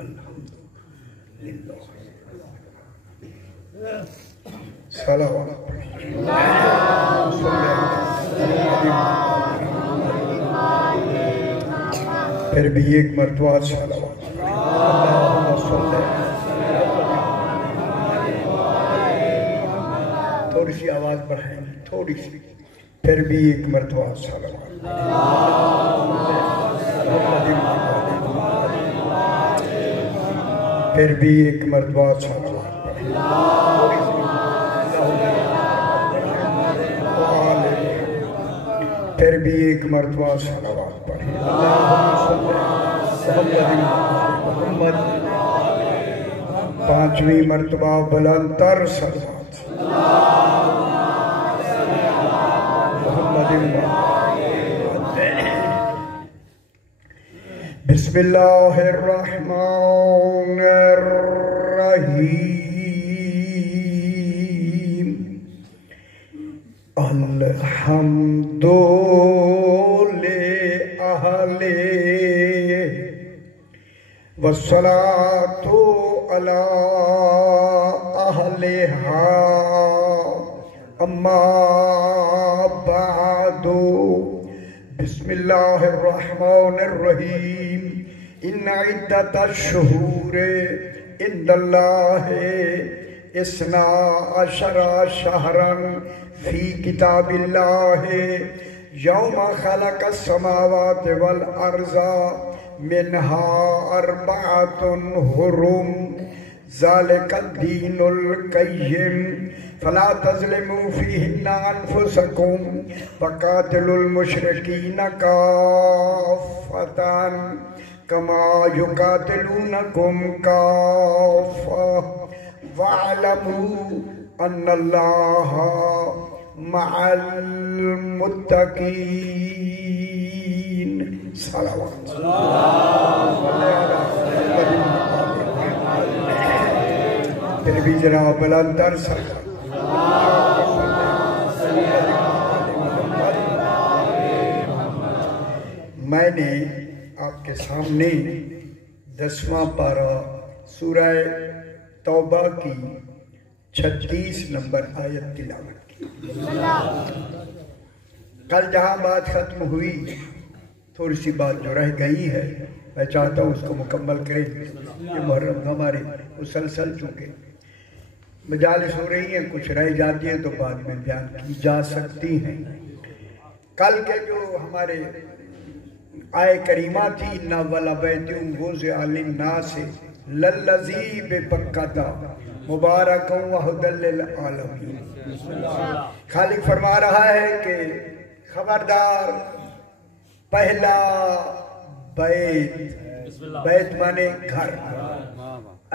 الحمدللہ صلوات پھر بھی ایک مرتبہ صلوات اللہم صلی تھوڑی سی آواز بڑھائیں گے تھوڑی سی پھر بھی ایک مرتبہ صلوات پھر بھی ایک مرتبہ صلوات پھر بھی ایک مرتبہ صلوات پڑھیں پانچویں مرتبہ بلندر صلوات بسم اللہ الرحمن الرحیم الحمد لأہل والصلاة علی اہلہا اما بعد بسم اللہ الرحمن الرحیم ان عدت الشہور عند اللہ 12 شہرا فی کتاب اللہ یوم خلق السماوات والارض منہا 4 حرم ذالک الدین القیم فلا تظلموا فیہن انفسکم وقاتلوا المشرکین کافۃ کما یقاتلونکم کافۃ واعلموا ان اللہ مع المتقین صلوات پھر بھی جناب بلندر صلوات میں نے آپ کے سامنے 10واں پارہ سورہ توبہ کی 36 نمبر آیت تلاوت کی. کل جہاں بات ختم ہوئی تھوڑی سی بات جو رہ گئی ہے میں چاہتا ہوں اس کو مکمل کریں. یہ محرم ہمارے مسلسل چونکہ مجالس ہو رہی ہیں کچھ رہ جاتی ہیں تو بعد میں بیان کی جا سکتی ہیں. کل کے جو ہمارے آئے کریمہ تھی اِنَّ وَلَا بَيْتِهُمْ وُضِعَ لِلنَّاسِ لَلَّذِي بِبَكَّةَ مُبَارَكًا وَهُدًى لِلْعَالَمِينَ. خالق فرما رہا ہے کہ خبردار پہلا بیت مانے گھر.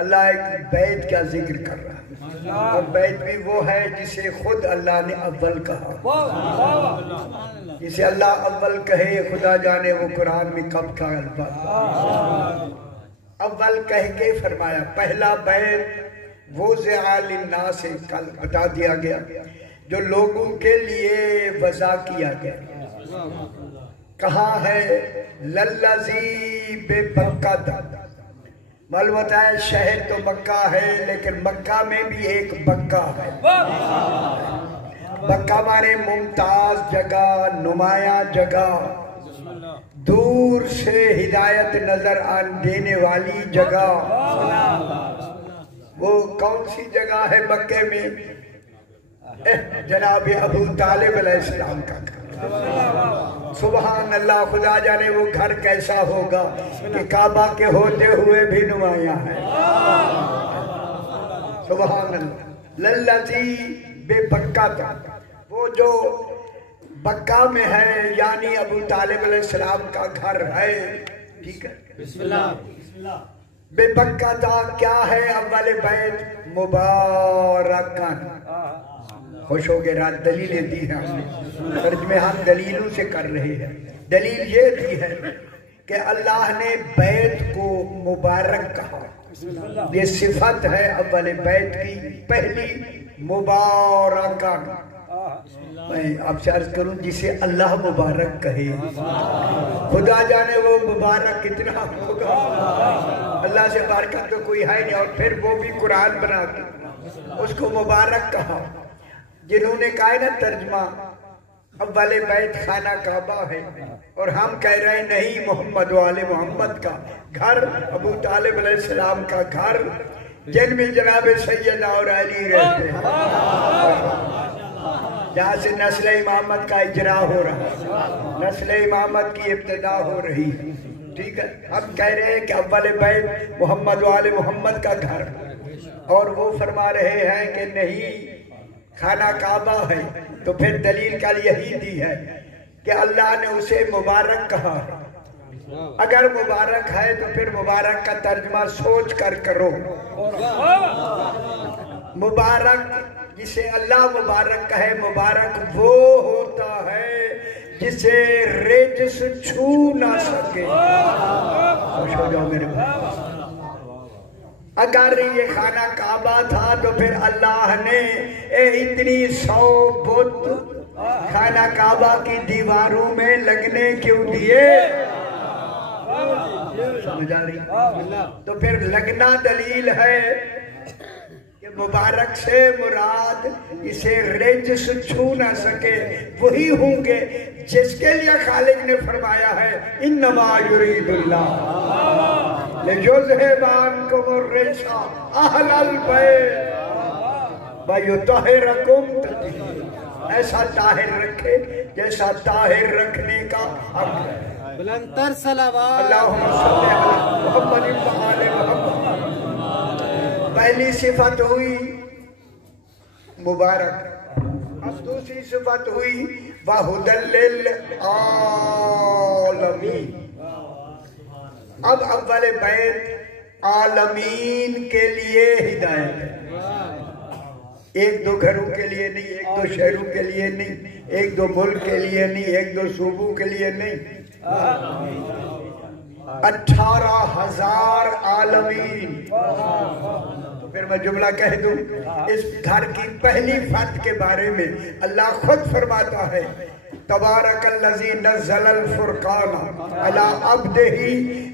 اللہ ایک بیت کا ذکر کر رہا ہے اور بیت بھی وہ ہے جسے خود اللہ نے اول کہا. جسے اللہ اول کہے خدا جانے وہ قرآن میں کب کا الفاظ اول کہہ کے فرمایا. پہلا بیت وضع للناس کل بتا دیا گیا جو لوگوں کے لیے وضع کیا گیا. کہاں ہے؟ للذی ببکہ. معلوم ہوتا ہے شہر تو مکہ ہے لیکن مکہ میں بھی ایک بکہ ہے. بکہ مانے ممتاز جگہ نمایاں جگہ دور سے ہدایت نظر آن دینے والی جگہ. وہ کون سی جگہ ہے مکہ میں؟ جناب ابو طالب علیہ السلام کا گھر. سبحان اللہ. خدا جانے وہ گھر کیسا ہوگا کہ کعبہ کے ہوتے ہوئے بھی نمایاں ہے. سبحان اللہ. للذی ببکہ وہ جو بکہ میں ہے یعنی ابو طالب علیہ السلام کا گھر ہے. ٹھیک ہے بسم اللہ. ببکہ کیا ہے؟ اول بیت مبارکن. خوش ہو گئے رات دلیلیں دی ہیں ہم نے. ترجمے ہم دلیلوں سے کر رہے ہیں. دلیل یہ دی ہے کہ اللہ نے بیت کو مبارک کہا. یہ صفت ہے اول بیت کی پہلی مبارکن. میں آپ سے عرض کروں جسے اللہ مبارک کہے خدا جانے وہ مبارک کتنا ہوگا. اللہ سے برکت تو کوئی ہے نہیں. اور پھر وہ بھی قرآن بنا کے اس کو مبارک کہا. جنہوں نے کہا ہے نا ترجمہ اول بیت خانہ کعبہ ہے اور ہم کہہ رہے ہیں نہیں محمد و آل محمد کا گھر ابو طالب علیہ السلام کا گھر جن میں جناب سیدنا اور علی رہتے ہیں جہاں سے نسل امامت کا اجرا ہو رہا ہے نسل امامت کی ابتدا ہو رہی ہے. ٹھیک ہے ہم کہہ رہے ہیں کہ اول بیت محمد و آل محمد کا گھر اور وہ فرما رہے ہیں کہ نہیں خانہ کعبہ ہے. تو پھر دلیل کل یہی دی ہے کہ اللہ نے اسے مبارک کہا ہے. اگر مبارک ہے تو پھر مبارک کا ترجمہ سوچ کر کرو. مبارک جسے اللہ مبارک کہے مبارک وہ ہوتا ہے جسے رجس چھو نہ سکے. خوش ہو جاؤ میرے بھائی. اگر یہ خانہ کعبہ تھا تو پھر اللہ نے اتنی 100 بت خانہ کعبہ کی دیواروں میں لگنے کیوں دیے؟ سمجھ آ رہی؟ تو پھر لگنا دلیل ہے کہ مبارک سے مراد اسے رجس چھو نہ سکے وہی ہوں گے جس کے لیے خالق نے فرمایا ہے انما یرید اللہ لِيُذْهِبَ عَنْكُمُ الرِّجْسَ أَهْلَ الْبَيْتِ وَيُطَهِّرَكُمْ تَطْهِيرًا. ایسا طاہر رکھے جیسا طاہر رکھنے کا حق ہے. بلندتر صلوات اللہم صلی علی محمد و آل محمد. پہلی صفت ہوئی مبارک. اب دوسری صفت ہوئی وَهُدًى لِّلْعَالَمِينَ. اب اول بیت عالمین کے لیے ہدایت ہے. ایک دو گھروں کے لیے نہیں ایک دو شہروں کے لیے نہیں ایک دو ملک کے لیے نہیں ایک دو صوبوں کے لیے نہیں 18,000 عالمین. تو پھر میں جملہ کہہ دوں اس گھر کی پہلی فرد کے بارے میں اللہ خود فرماتا ہے تبارک الذی نزل الفرقان علی عبدہ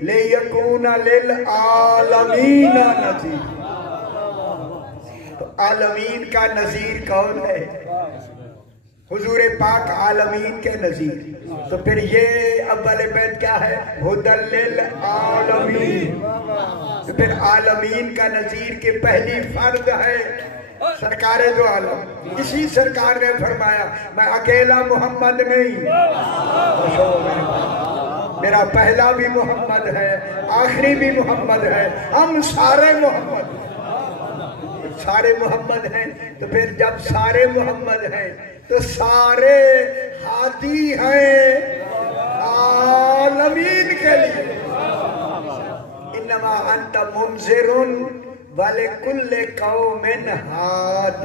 لیکون للعالمین نذیر. تو عالمین کا نذیر کون ہے؟ حضور پاک عالمین کے نذیر. تو پھر یہ اول بیت کیا ہے؟ ہدی للعالمین. تو پھر عالمین کا نذیر کی پہلی فرد ہے سرکار دو عالم. اسی سرکار نے فرمایا میں اکیلا محمد نہیں میرا پہلا بھی محمد ہے آخری بھی محمد ہے ہم سارے محمد ہیں. تو پھر جب سارے محمد ہیں تو سارے ہادی ہیں عالمین کے لیے. انما انت منذر وَلِكُلِّ قَوْمٍ ہاد.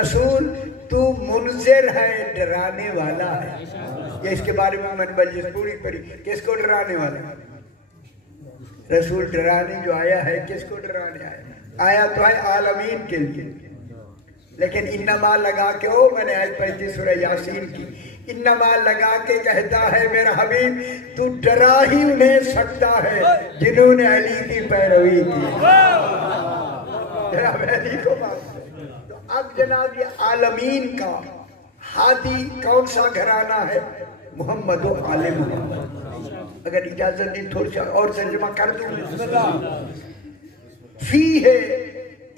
رسول تو منذر ہے ڈرانے والا ہے. یہ اس کے بارے میں میں نے بجس پوری پڑھی. کس کو ڈرانے والا ہے؟ رسول ڈرانے جو آیا ہے کس کو ڈرانے آیا تو ہے عالمین کے لیے. لیکن انما لگا کے میں نے آیت پڑھی تھی سورہ یاسین کی. انما لگا کے کہتا ہے میرا حبیب تو ڈرا ہی انہیں سکتا ہے جنہوں نے علی کی پیروی کی. جناب علی کو مانتے. تو اب جناب یہ عالمین کا ہادی کون سا گھرانہ ہے؟ محمد و آل محمد. اگر اجازت دی تھوڑی سا اور ترجمہ کر دوں. فی ہے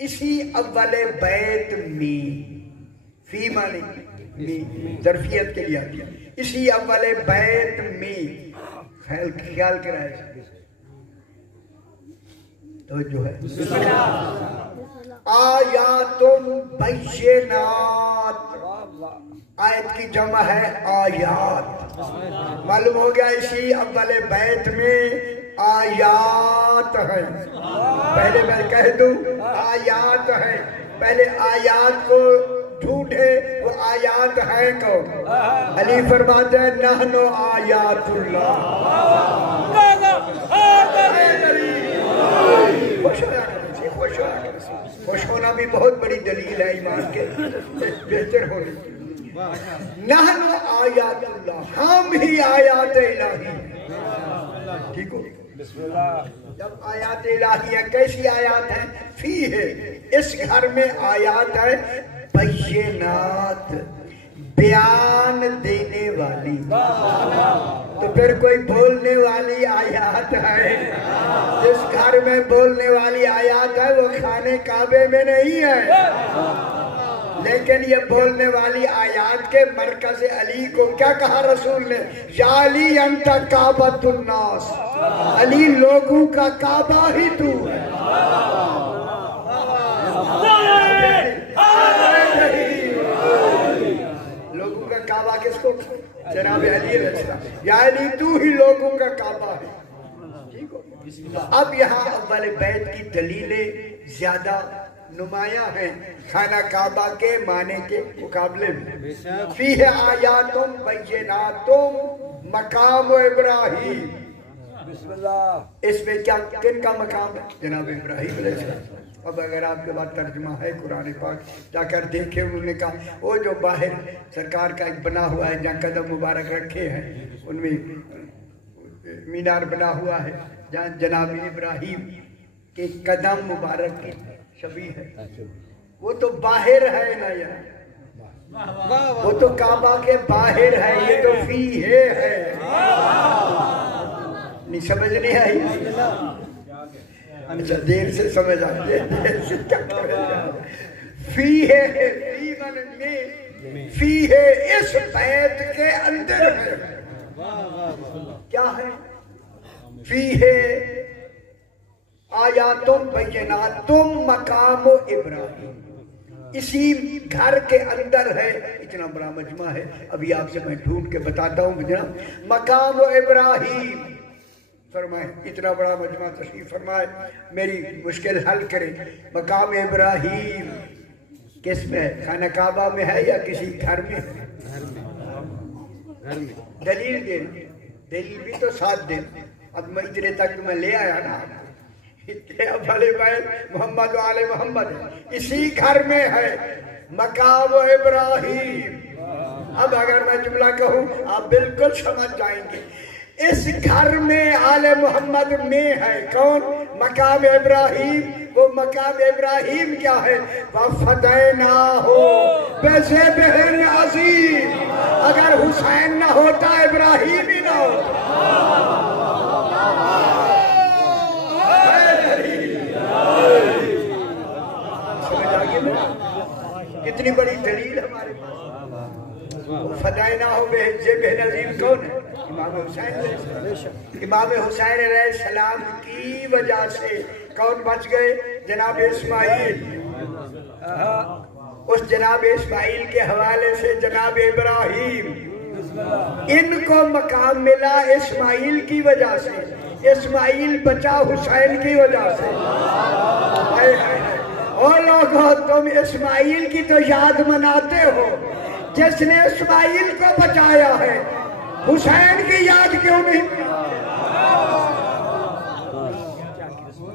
اسی اول بیت میں. فی معنی ظرفیت کے لیے آتی ہے. اسی اول بیت میں خیال کرائے تو جو ہے آیات بینات. آیت کی جمع ہے آیات. معلوم ہو گیا اسی اول بیت میں آیات ہے. پہلے میں کہہ دوں آیات ہے. پہلے آیات کو ڈھونڈے وہ آیات ہے کون؟ علی فرماتے ہیں نحن آیات اللہ. خوش ہونا بھی بہت بڑی دلیل ہے ایمان. ایمان کے بہتر ہونے کی نحن آیات اللہ ہم ہی آیات الہی ٹھیک ہو جب آیات الہیہ کیسی آیات ہیں فی ہے اس گھر میں آیات ہے بینات بیان دینے والی تو پھر کوئی بولنے والی آیات ہے جس گھر میں بولنے والی آیات ہے وہ خانے کعبے میں نہیں ہے لیکن یہ بولنے والی آیات کے مرکز علی کو کیا کہا رسول نے یا علی انت کعبۃ الناس علی لوگوں کا کعبہ ہی تو ہے لوگوں کا کعبہ کس کو جناب علی علیہ السلام یا علی تو ہی لوگوں کا کعبہ ہے اب یہاں اول بیت کی دلیلیں زیادہ نمایاں ہیں خانہ کعبہ کے معنی کے مقابلے میں فیہ آیاتم بیناتم مقام ابراہیم بسم اللہ اس میں کیا کن کا مقام ہے جناب ابراہیم علیہ السلام اب اگر آپ کے بعد ترجمہ ہے قرآن پاک جا کر دیکھیں انہوں نے کہا وہ جو باہر سرکار کا ایک بنا ہوا ہے جہاں قدم مبارک رکھے ہیں ان میں مینار بنا ہوا ہے جہاں جناب ابراہیم کے قدم مبارک کی شبیہ ہے وہ تو باہر ہے نا یار وہ تو کعبہ کے باہر ہے یہ تو فی ہے نہیں سمجھ نہیں آئی اچھا دیر سے سمجھ آئی فی ہے فی ہے اس بیت کے اندر ہے کیا ہے فی ہے آیاتم بیناتم مقام ابراہیم اسی گھر کے اندر ہے اتنا بڑا مجمع ہے ابھی آپ سے میں ڈھونڈ کے بتاتا ہوں جناب مقام ابراہیم فرمائے اتنا بڑا مجمع تشریف فرمائے میری مشکل حل کریں مقام ابراہیم کس میں ہے خانہ کعبہ میں ہے یا کسی گھر میں دلیل دیں دلیل بھی تو ساتھ دیں اب میں اتنے تک میں لے آیا نا ابھلے بیت محمد و آل محمد اسی گھر میں ہے مقام ابراہیم اب اگر میں جملہ کہوں آپ بالکل سمجھ جائیں گے اس گھر میں آل محمد میں ہے کون مقام ابراہیم وہ مقام ابراہیم کیا ہے وَفَدَيْنَاهُ بِذِبْحٍ عَظِيمٍ اگر حسین نہ ہوتا ابراہیم ہی نہ ہوتا کتنی بڑی دلیل ہمارے پاس فدائناہ بذبح عظیم کون ہے امام حسین امام حسین علیہ السلام کی وجہ سے کون بچ گئے جناب اسماعیل اس جناب اسماعیل کے حوالے سے جناب ابراہیم ان کو مقام ملا اسماعیل کی وجہ سے اسماعیل بچا حسین کی وجہ سے اور لوگوں تم اسماعیل کی تو یاد مناتے ہو جس نے اسماعیل کو بچایا ہے حسین کی یاد کیوں نہیں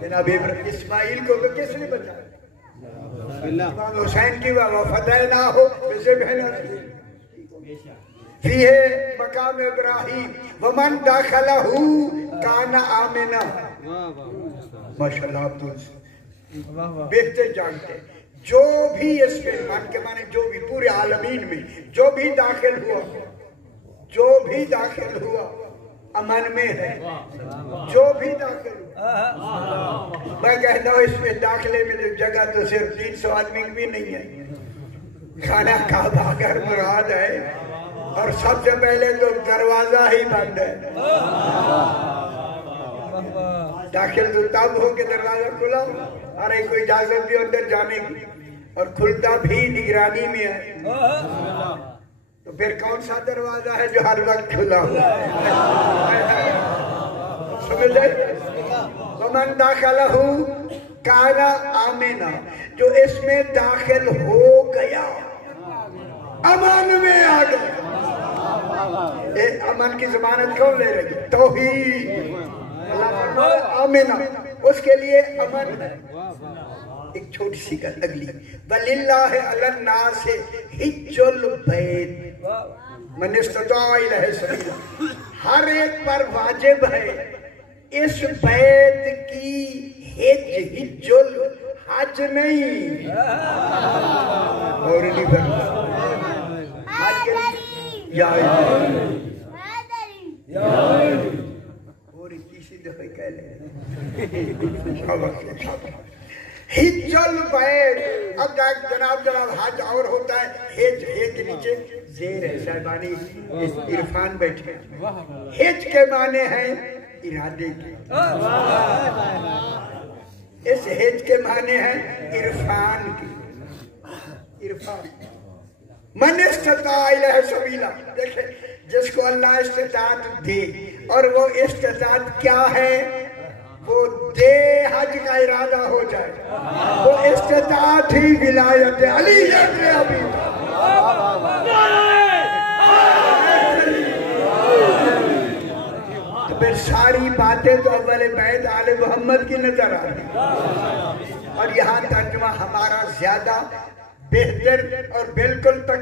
جناب اسماعیل کو کس نے بچایا امام حسین کی وَفَدَيْنَاهُ بِذِبْحٍ عَظِيمٍ فِيهِ مقام ابراہیم وَمَنْ دَخَلَهُ كَانَ آمِنًا ماشاءاللہ آپ تو بہتر جانتے جو بھی اس میں مان کے مانے جو بھی پورے عالمین میں جو بھی داخل ہوا امن میں ہے جو بھی داخل ہوا میں کہتا ہوں اس میں داخلے میں جگہ تو صرف 300 آدمی بھی نہیں ہے خانہ کعبہ اگر مراد ہے اور سب سے پہلے تو دروازہ ہی بند ہے داخل تو تب ہو کہ دروازہ کھلا ارے کوئی اجازت بھی اندر جانے کی اور کھلتا بھی نگرانی میں ہے تو پھر کون سا دروازہ ہے جو ہر وقت کھلا ہوا ہے سمجھ جائے وَمَنْ دَخَلَهُ كَانَ آمِنًا جو اس میں داخل ہو گیا امان میں آ گیا امن کی ضمانت کون لے رہی توحید اللہ فرمائے آمنہ اس کے لیے امن ایک چھوٹی سی گل اگلی وَلِلَّهِ عَلَى النَّاسِ حِجُّ الْبَيْتِ مَنِ اسْتَطَاعَ إِلَيْهِ سَبِيلًا، ہر ایک پر واجب ہے اس بیت کی حج الحج نہیں اور نہیں بنتا حج یا اور کسی دفعہ کہہ لیں حج البیت. اب جناب حج اور ہوتا ہے، حج کے نیچے زیر ہے صاحبانی عرفان بیٹھے. حج کے معنی ہیں ارادے کی، اس حج کے معنی ہیں عرفان کی. عرفان من استطاع الیہ سبیلا، دیکھیں جس کو اللہ استطاعت دے، اور وہ استطاعت کیا ہے؟ وہ دے حج کا ارادہ ہو جائے، وہ استطاعت ہی ولایت علی ابن ابی تو پھر ساری باتیں تو اول بیت آل محمد کی نظر آ رہی، اور یہاں ترجمہ ہمارا زیادہ بہتر اور بالکل تک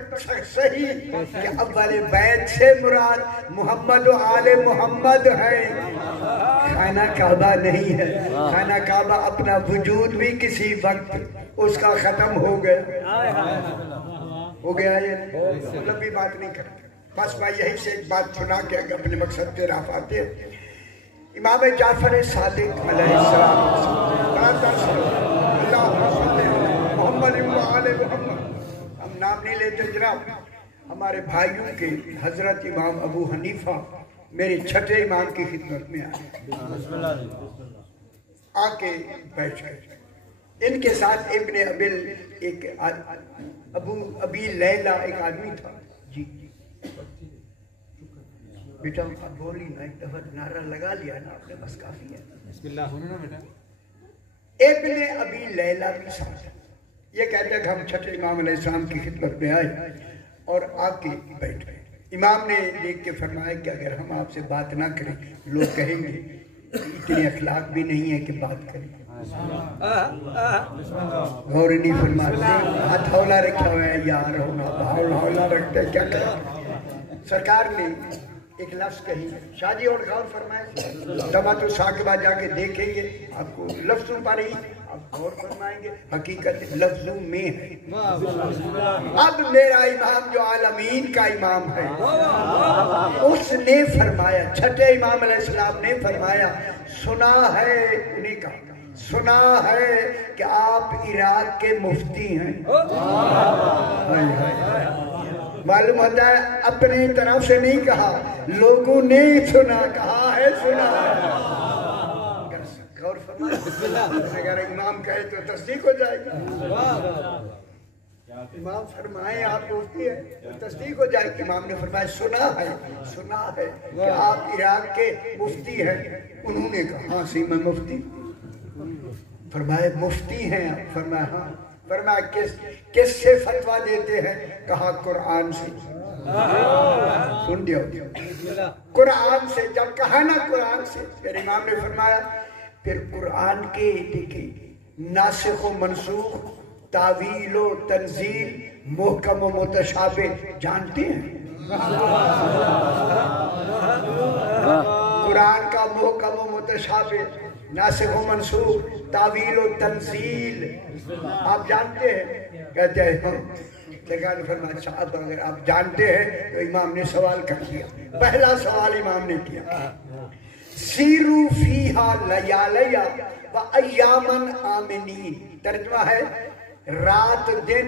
صحیح کہ اول بیت سے مراد محمد و آل محمد ہے، خانہ کعبہ نہیں ہے. خانہ کعبہ اپنا وجود بھی کسی وقت اس کا ختم ہو گیا یہ لمبی بات نہیں کرتے. بس میں یہی سے ایک بات سنا کے اپنے مقصد پہ راہ آتے ہیں. امام جعفر صادق علیہ السلام محمد آل محمد، ہم نام نہیں لیتے جناب، ہمارے بھائیوں کے حضرت امام ابو حنیفہ میرے چھٹے امام کی خدمت میں آ کے بیٹھ گئے. ان کے ساتھ ابن ایک ابو ابی لیلہ ایک آدمی تھا. جی بیٹا بولی نا، ایک دفعہ نعرہ لگا لیا نا آپ نے، بس کافی ہے. بسم اللہ ہونے نا بیٹا. ابن ابی لیلہ بھی ساتھ، یہ کہتے ہیں کہ ہم چھٹے امام علیہ السلام کی خدمت میں آئے اور آ کے بیٹھ گئے. امام نے دیکھ کے فرمایا کہ اگر ہم آپ سے بات نہ کریں لوگ کہیں گے اتنے اخلاق بھی نہیں ہے کہ بات کریں. غور نہیں فرماتے، ہاتھ ہولا رکھا ہوا ہے، یار ہولا رکھتے کیا کریں. سرکار نے ایک لفظ کہی، شاہ جی اور غور فرمائے دبا تو ساکبہ جا کے دیکھیں گے آپ کو لفظوں پر ہی آپ غور فرمائیں گے، حقیقت لفظوں میں ہے. اب میرا امام جو عالمین کا امام ہے اس نے فرمایا، چھٹے امام علیہ السلام نے فرمایا، سنا ہے انہیں کہا، سنا ہے کہ آپ عراق کے مفتی ہیں. معلوم ہوتا ہے اپنی طرف سے نہیں کہا، لوگوں نے سنا، کہا ہے سنا. غور فرمائے، اگر امام کہے تو تصدیق ہو جائے گی. امام فرمائے آپ مفتی ہیں تو تصدیق ہو جائے گی. امام نے فرمایا سنا ہے کہ آپ عراق کے مفتی ہیں. انہوں نے کہا ہاں سی میں مفتی. فرمایا مفتی ہیں آپ؟ فرمایا ہاں. فرمایا کس سے فتویٰ دیتے ہیں؟ کہا قرآن سے. سن دیا قرآن سے. جب کہا نا قرآن سے، پھر امام نے فرمایا پھر قرآن کے دیکھیں ناسخ و منسوخ، تعویل و تنزیل، محکم و متشابہ جانتے ہیں؟ قرآن کا محکم و متشابہ، ناسخ و منسوخ، تعویل و تنزیل آپ جانتے ہیں؟ کہتے ہیں ہم. لیکن فرمایا اچھا اب اگر آپ جانتے ہیں تو امام نے سوال کر دیا. پہلا سوال امام نے کیا، سیرو فیہا لیالیا و ایامن آمنین. ترجمہ ہے رات دن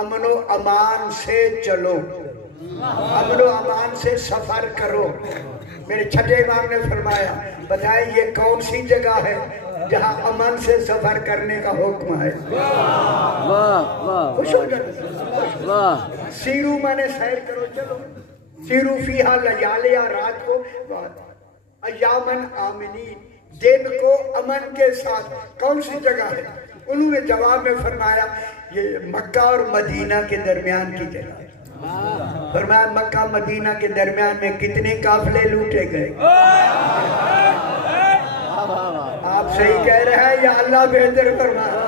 امن و امان سے چلو، امن و امان سے سفر کرو. میرے چھٹے امام نے فرمایا بتائیں یہ کون سی جگہ ہے جہاں امن سے سفر کرنے کا حکم ہے؟ خوش ہو جاتے. سیرو مانے سیر کرو، چلو. سیرو فیہا لیالیا رات کو، ایامن آمنین دن کو امن کے ساتھ. کون سی جگہ ہے؟ انہوں نے جواب میں فرمایا یہ مکہ اور مدینہ کے درمیان کی جگہ ہے. فرمایا مکہ مدینہ کے درمیان میں کتنے قافلے لوٹے گئے؟ آپ صحیح کہہ رہے ہیں یا اللہ بہتر فرمایا؟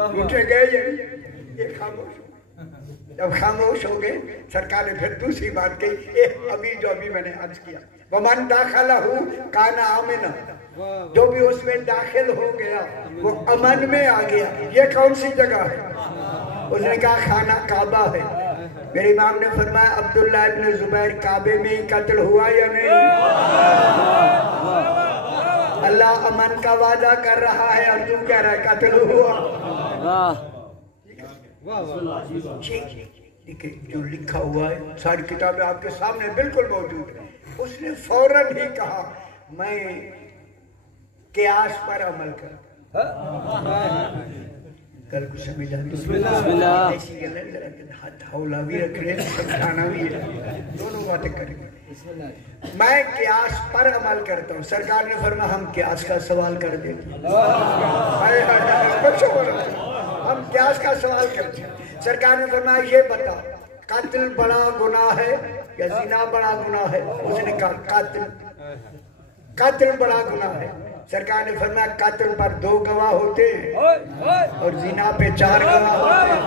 اٹھے گئے یہ خاموش ہو. جب خاموش ہو گئے سرکار نے پھر دوسری بات کہی ابھی جو میں نے عرض کیا وَمَنْ دَاخَلَهُ كَانَ آمِنًا جو بھی اس میں داخل ہو گیا وہ امن میں آ گیا. یہ کون سی جگہ ہے؟ اس نے کہا خانہ کعبہ ہے. میرے امام نے فرمایا عبداللہ ابن زبیر کعبے میں ہی قتل ہوا یا نہیں؟ اللہ امن کا وعدہ کر رہا ہے اور تم کہہ رہا ہے قتل ہوا. جو لکھا ہوا ہے ساری کتابیں آپ کے سامنے بالکل موجود ہیں. اس نے فوراً ہی کہا میں قیاس پر عمل کرتا. کل کو سمجھا ایسی گلیں ہاتھ ہولا بھی رکھ رہے سمجھانا بھی ہے دونوں باتیں کریں گے. میں قیاس پر عمل کرتا ہوں. سرکار نے فرمایا ہم قیاس کا سوال کر دیتے ہیں. ہم قیاس کا سوال کرتے ہیں. سرکار نے فرمایا یہ بتا قتل بڑا گناہ ہے یا زنا بڑا گناہ ہے؟ اس نے کہا قتل بڑا گناہ ہے. سرکار نے فرمایا قتل پر 2 گواہ ہوتے ہیں اور زنا پہ 4 گواہ ہوتے ہیں.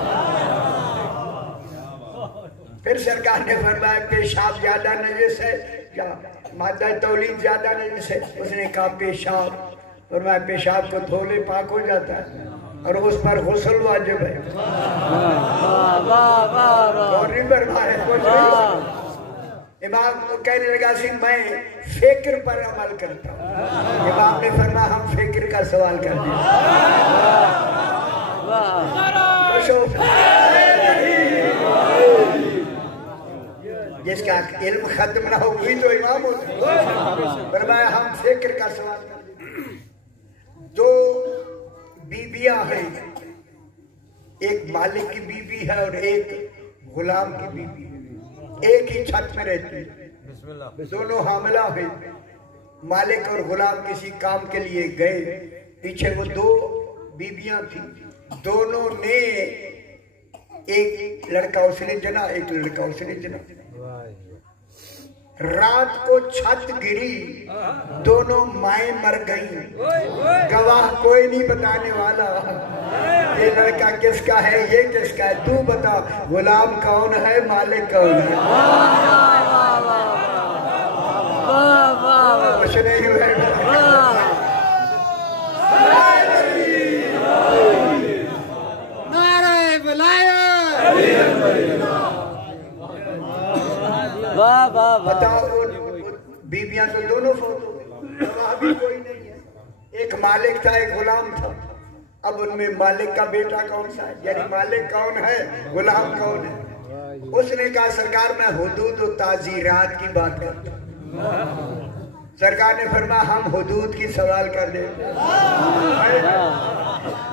پھر سرکار نے فرمایا پیشاب زیادہ نجس ہے یا مادہ تولید زیادہ نجس ہے؟ اس نے کہا پیشاب. فرمایا پیشاب کو دھو لے پاک ہو جاتا ہے اور اس پر غسل واجب ہے. اور نہیں فرمایا کچھ نہیں. امام کہنے لگا میں فکر پر عمل کرتا ہوں. امام نے فرمایا ہم فکر کا سوال کر دیں. جس کا علم ختم نہ ہو وہی تو امام ہوتا ہے. فرمایا ہم فکر کا سوال کر دیں. 2 بیویاں ہیں ایک مالک کی بیوی ہے اور ایک غلام کی بیوی ہے. ایک ہی چھت میں رہتی ہیں. دونوں حاملہ ہیں. مالک اور غلام کسی کام کے لیے گئے. پیچھے وہ 2 بیویاں تھیں. دونوں نے ایک لڑکا اس نے جنا ایک لڑکا اس نے جنا. رات کو چھت گری دونوں مائیں مر گئیں. گواہ کوئی نہیں بتانے والا یہ لڑکا کس کا ہے یہ کس کا ہے. تو بتا غلام کون ہے مالک کون ہے؟ کچھ نہیں ہوئے. بتاؤ بیویاں تو دونوں فوت ہو گئی. گواہ بھی کوئی نہیں ہے. ایک مالک تھا ایک غلام تھا. اب ان میں مالک کا بیٹا کون سا ہے یعنی مالک کون ہے غلام کون ہے؟ اس نے کہا سرکار میں حدود و تعزیرات کی بات کرتا ہوں. سرکار نے فرمایا ہم حدود کی سوال کر دیں.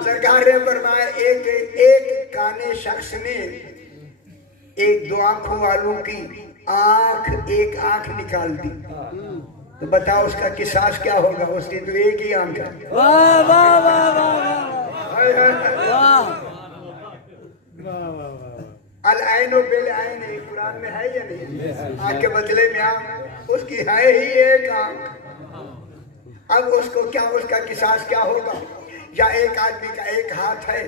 سرکار نے فرمایا ایک کانے شخص نے ایک 2 آنکھوں والوں کی ایک آنکھ نکال دی. تو بتاؤ اس کا قصاص کیا ہوگا؟ اس کی تو ایک ہی آنکھ ہے. العین بالعین قرآن میں ہے یا نہیں؟ آنکھ کے بدلے میں آنکھ. اس کی ہے ہی ایک آنکھ. اب اس کو کیا اس کا قصاص کیا ہوگا؟ یا ایک آدمی کا ایک ہاتھ ہے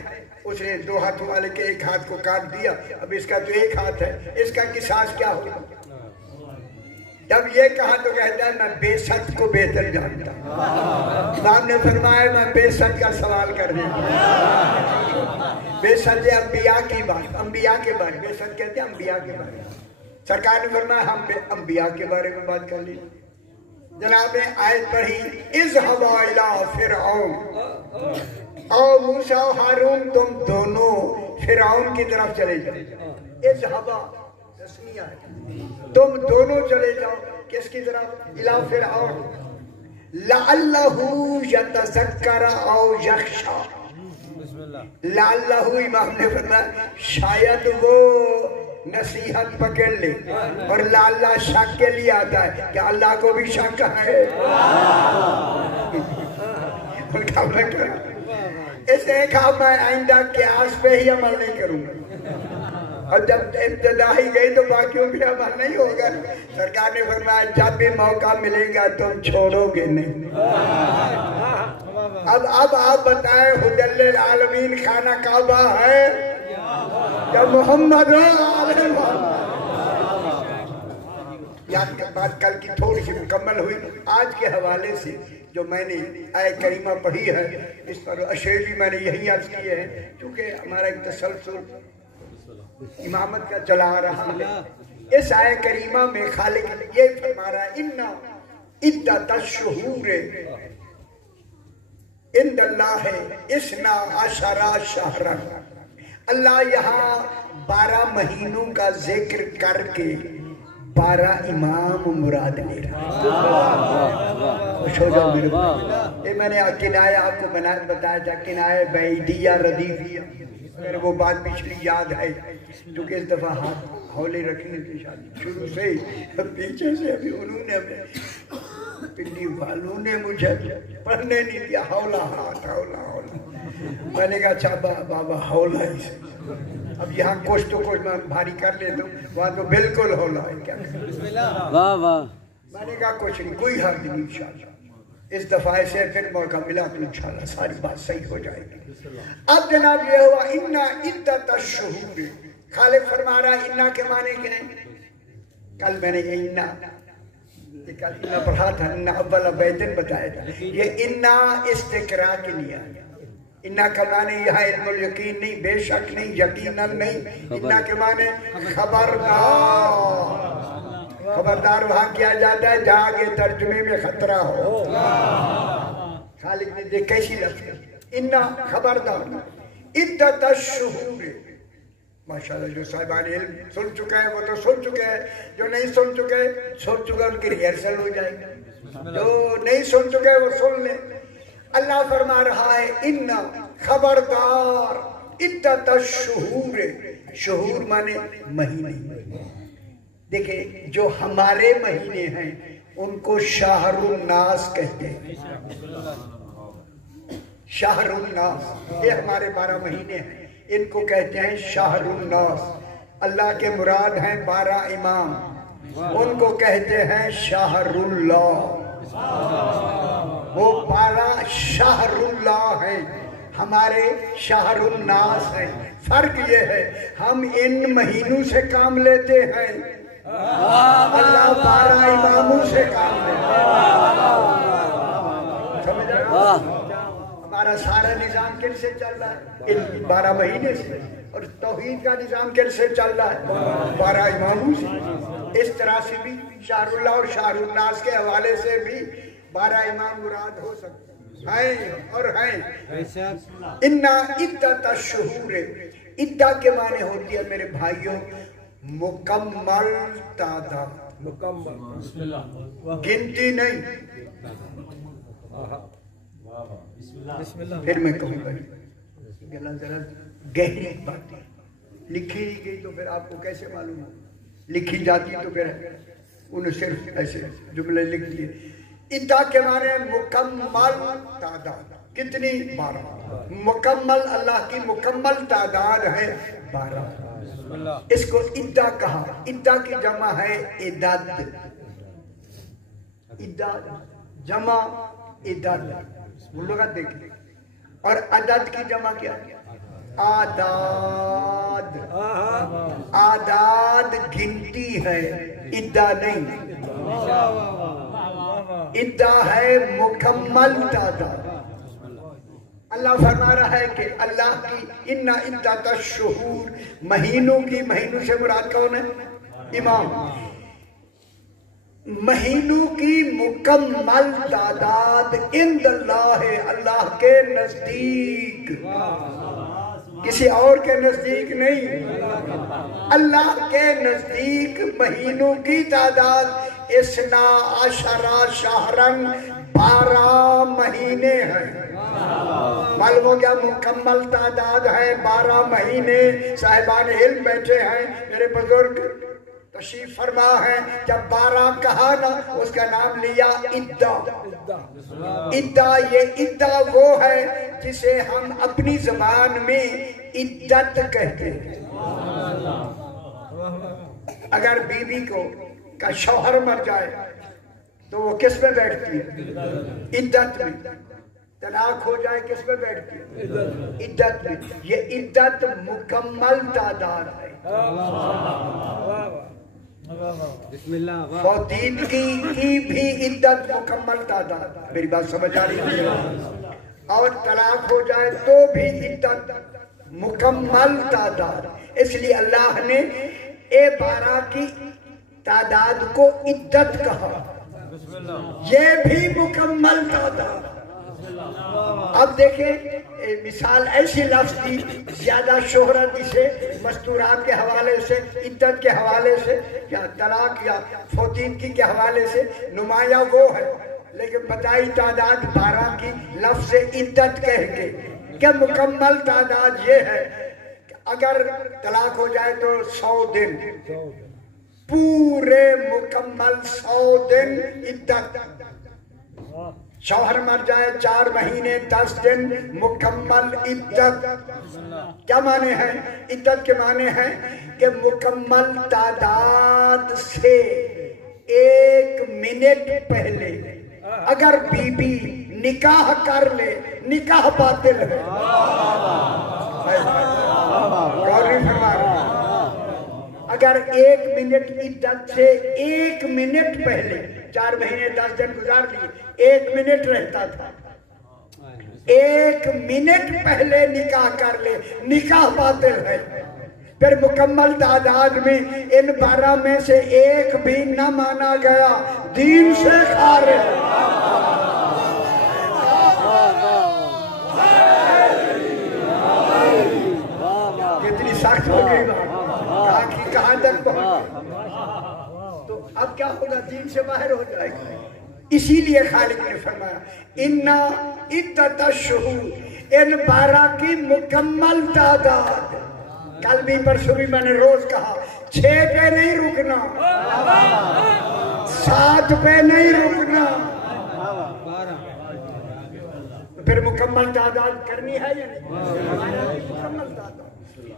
اس نے 2 ہاتھوں والے کے ایک ہاتھ کو کاٹ دیا. اب اس کا تو ایک ہاتھ ہے. اس کا قصاص کیا ہوگا؟ جب یہ کہا تو کہتا ہے میں بے ست کو بہتر جانتا ہوں. امام نے فرمایا میں بے ست کا سوال کر دیں. بے ست انبیاء کی بات انبیاء کے بارے بے ست کہتے ہیں انبیاء کے بارے. سرکار نے فرمایا ہم انبیاء کے بارے میں بات کر لی. جناب نے آیت پڑھی اذهبا الی فرعون او موسیٰ و ہارون تم دونوں فرعون کی طرف چلے جاؤ. اذهبا تسمیہ ہے. تم دونوں چلے جاؤ کس کی طرف؟ الی فرعون لعلہ یتذکر او یخشی. لعلہ امام نے فرمایا شاید وہ نصیحت پکڑ لے. اور لعلہ شک کے لیے آتا ہے کہ اللہ کو بھی شک ہے. اس نے کہا میں آئندہ قیاس پہ ہی عمل نہیں کروں گا. اور جب ابتدا ہی گئی تو باقیوں پہ عمل نہیں ہوگا. سرکار نے فرمایا جب بھی موقع ملے گا تم چھوڑو گے نہیں. اب آپ بتائیں حجل العالمین خانہ کعبہ ہے یا محمد بات کل کی تھوڑی سی مکمل ہوئی. آج کے حوالے سے جو میں نے آیت کریمہ پڑھی ہے اس پر اشعار بھی میں نے یہی عرض کیے ہیں چونکہ ہمارا ایک تسلسل امامت کا چلا آ رہا ہے. اس آیت کریمہ میں خالق یہ فرما رہا ہے اِنَّ عِدَّةَ الشُّهُورِ عِندَ اللَّهِ اثنا عشر شہرا. اللہ یہاں 12 مہینوں کا ذکر کر کے 12 امام مراد لے رہا. خوش ہو جاؤ میرے بھائی. یہ میں نے کنایہ آپ کو بتایا تھا, کنایہ بعیدیہ ردیفیہ. میرے وہ بات پچھلی یاد ہے کیونکہ اس دفعہ ہاتھ ہولے رکھنے کی شادی شروع سے ہی پیچھے سے ابھی انہوں نے پنڈی والوں نے مجھے پڑھنے نہیں دیا. ہولا ہاتھ ہولا ہولا. میں نے کہا اچھا بابا ہولا ہی سے. اب یہاں کچھ تو کچھ میں بھاری کر لیتا ہوں, وہاں تو بالکل ہولا ہے. کیا میں نے کہا کچھ نہیں, کوئی حرج نہیں. انشاءاللہ اس دفعہ سے پھر موقع ملا تو انشاءاللہ ساری بات صحیح ہو جائے گی. اب جناب یہ ہوا اِنَّ عِدَّةَ الشُّهُورِ. خالق فرما رہا اِنَّا کے معنی کیا ہیں؟ کل میں نے یہ اِنَّا پڑھا تھا, اِنَّا اول بیتن بتایا تھا. یہ اِنَّا استقراء کے لیے آیا. اِنَّا کا معنی یہاں علم الیقین نہیں, بے شک نہیں, یقیناً نہیں. اِنَّا کے معنی خبردار. خبردار وہاں کیا جاتا ہے جہاں کے ترجمے میں خطرہ ہو. خالق نے دیکھ کیسی لفظ ہے اِنَّا خبردار. عِدَّةَ الشُّهُورِ. ماشاءاللہ جو صاحبان علم سن چکے ہیں وہ تو سن چکے ہیں, جو نہیں سن چکے ان کی ریہرسل ہو جائے گی. جو نہیں سن چکے وہ سن لیں. اللہ فرما رہا ہے اِنَّا خبردار عِدَّةَ الشُّهُورِ. شہور مانے مہینے. دیکھیں جو ہمارے مہینے ہیں ان کو شہر الناس کہتے ہیں. شہر الناس یہ ہمارے 12 مہینے ہیں, ان کو کہتے ہیں شہر الناس. اللہ کے مراد ہیں 12 امام, ان کو کہتے ہیں شہر اللہ. وہ 12 شہر اللہ ہیں, ہمارے شہر الناس ہیں. فرق یہ ہے ہم ان مہینوں سے کام لیتے ہیں, اللہ 12 اماموں سے کام لیتے ہیں. سمجھ آئے؟ ہمارا سارا نظام کن سے چل رہا ہے؟ ان 12 مہینے سے. اور توحید کا نظام کن سے چل رہا ہے؟ 12 اماموں سے. اس طرح سے بھی شہر اللہ اور شہر الناس کے حوالے سے بھی 12 امام مراد ہو سکتے ہیں اور ہیں. اِنَّا عِدَّةَ الشُّهُورِ. عدہ کے معنی ہوتی ہے میرے بھائیوں مکمل تعداد. گنتی نہیں. پھر میں کہوں گا گلا ذرا گہری بات ہے. لکھی نہیں گئی تو پھر آپ کو کیسے معلوم ہو؟ لکھی جاتی تو پھر انہیں صرف ایسے جملے لکھ دیے. عدہ کے معنی مکمل تعداد. کتنی؟ 12. مکمل اللہ کی مکمل تعداد ہے 12. اس کو عدہ کہا. عدہ کی جمع ہے عدد. عدد جمع عدد وہ لغت دیکھیں. اور عدد کی جمع کیا ہے؟ آداد. آداد گنتی ہے, عدہ نہیں. عدہ ہے مکمل تعداد. اللہ فرما رہا ہے کہ اللہ کی اِنَّا عِدَّةَ الشُّهُورِ. مہینوں کی, مہینوں سے مراد کون ہے؟ امام. مہینوں کی مکمل تعداد عند اللہ, اللہ کے نزدیک, کسی اور کے نزدیک نہیں. اللہ کے نزدیک مہینوں کی تعداد اثنا عشر شہرن 12 مہینے ہیں. معلوم ہو گیا مکمل تعداد ہے 12 مہینے. صاحبان علم بیٹھے ہیں, میرے بزرگ تشریف فرما ہے. جب 12 کہا نا اس کا نام لیا عدہ. عدہ یہ عدہ وہ ہے جسے ہم اپنی زبان میں عدت کہتے ہیں. اگر بیوی کو کا شوہر مر جائے تو وہ کس میں بیٹھتی ہے؟ عدت میں. طلاق ہو جائے کس میں بیٹھتی ہے؟ عدت میں. یہ عدت مکمل تعداد ہے. بسم اللہ. فوتید کی بھی عدت مکمل تعداد. میری بات سمجھ آ رہی ہے؟ اور طلاق ہو جائے تو بھی عدت مکمل تعداد. اس لیے اللہ نے اے 12 کی تعداد کو عدت کہا. یہ بھی مکمل تعداد. اب دیکھیں مثال ایسی لفظ دی زیادہ شہرت اسے مستورات کے حوالے سے، عدت کے حوالے سے، یا طلاق یا فوتیدگی کے حوالے سے نمایاں وہ ہے، لیکن بتائی تعداد 12 کی لفظ عدت کہہ کے کہ مکمل تعداد یہ ہے کہ اگر طلاق ہو جائے تو 100 دن، پورے مکمل 100 دن عدت. شوہر مر جائے 4 مہینے 10 دن مکمل عدت. کیا معنی ہے؟ عدت کے معنی ہے کہ مکمل تعداد سے 1 منٹ پہلے اگر بی بی نکاح کر لے نکاح باطل ہے. اگر 1 منٹ عدت سے 1 منٹ پہلے، 4 مہینے 10 دن گزار لیے، 1 منٹ رہتا تھا، 1 منٹ پہلے نکاح کر لے نکاح باطل ہے. پھر مکمل تعداد میں ان 12 میں سے ایک بھی نہ مانا گیا، دین سے خارج. کتنی سخت ہو گئی کہاں تک پہنچ. تو اب کیا ہوگا؟ دین سے باہر ہو جائے گا. اسی لیے خالق نے فرمایا اِنَّا عِدَّتَ الشُّهُورِ، ان 12 کی مکمل تعداد. کل بھی پرسوں بھی میں نے روز کہا 6 پہ نہیں رکنا، 7 پہ نہیں رکنا. پھر مکمل تعداد کرنی ہے یا نہیں؟ مکمل تعداد.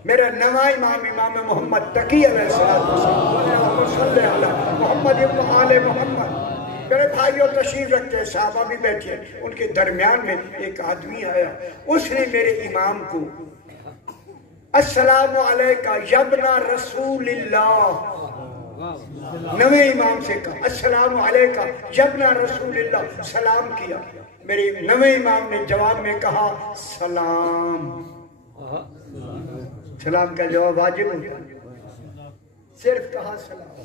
میرا نواں امام محمد تقی علیہ السلام، صلی اللہ محمد ابن آل محمد. میرے بھائیوں تشریف رکھتے ہیں، صحابہ بھی بیٹھے، ان کے درمیان میں ایک آدمی آیا، اس نے میرے امام کو السلام علیکہ یبن رسول اللہ، نویں امام سے کہا السلام علیکہ یبن رسول اللہ، سلام کیا. میرے نویں امام نے جواب میں کہا سلام. سلام کا جواب واجب ہوتا، صرف کہا سلام.